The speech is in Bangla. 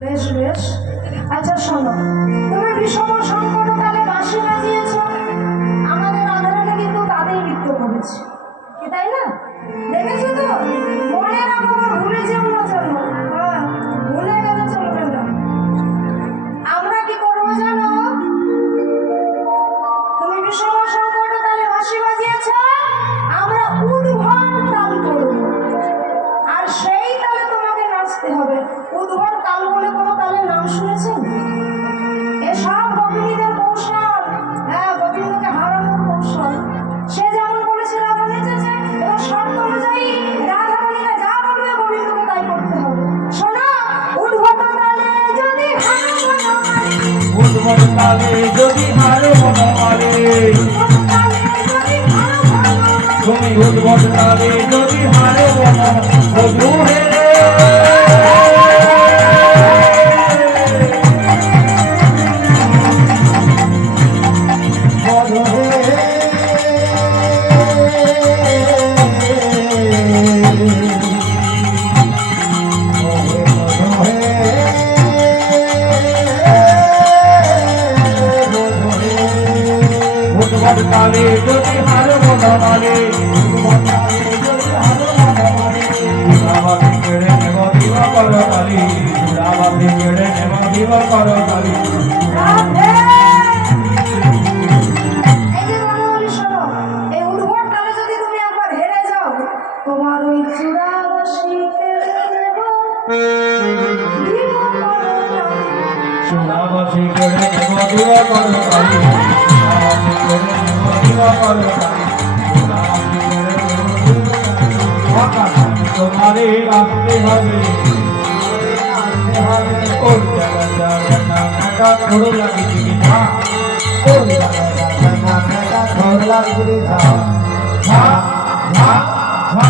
বেশ বেশ। আচ্ছা শোনো, তুমি বিষম সংকট কালে বাঁশি বাজিয়েছ, আমাদের আন্দোলনে কিন্তু তাদের মৃত্যু করেছে, কি তাই না? দেখেছো তো? মনে রাখো, ভুলে যেও না যেন। হ্যাঁ, ভুলে গেলে চলবে না। আমরা কি করবো জানো? তুমি বিষম সংকট কালে বাঁশি বাজিয়েছ, আমরা উদ্ভট তাল করবো, আর সেই তালে তোমাকে নাচতে হবে। উদ্ভট তাল বলে কোনো তালের নাম শুনেছেন? এসব গোপিনীদের কৌশল, হ্যাঁ, গোবিন্দকে হারানোর কৌশল। সে যেমন বলেছে রাধা নেচেছে, এবং শর্ত অনুযায়ী রাধারানীরা যা বলবে গোবিন্দকে তাই করতে হবে। শোনো, উদ্ভট তালে যদি হারো বনমালী, উদ্ভট তালে যদি হারো বনমালী, তুমি উদ্ভট তালে যদি হারো বনমালী, কালে যদি হারো বনমালী, সুরাবাসী কেড়ে নেব দিব করতালি, সুরাবাসী কেড়ে নেব দিব করতালি। এই যে বনমালী, শোনো, এই উদ্ভট তালে যদি তুমি একবার হেরে যাও, তোমার ওই চূড়াবাসী কেড়ে নেব দিব করতালি। সুরাবাসী কেড়ে নেব দিব করতালি, সুরাবাসী কেড়ে নেব দিব করতালি, সুরাবাসী কেড়ে নেব দিব করতালি। তোমারে আসতে হবে, ওর জায়গা জায়গা নাকা ছোড়ো লাগে দিকে না, ওর জায়গা জায়গা নাকা ছোড়ো লাগে দিকে না, ঝা ঝা ঝা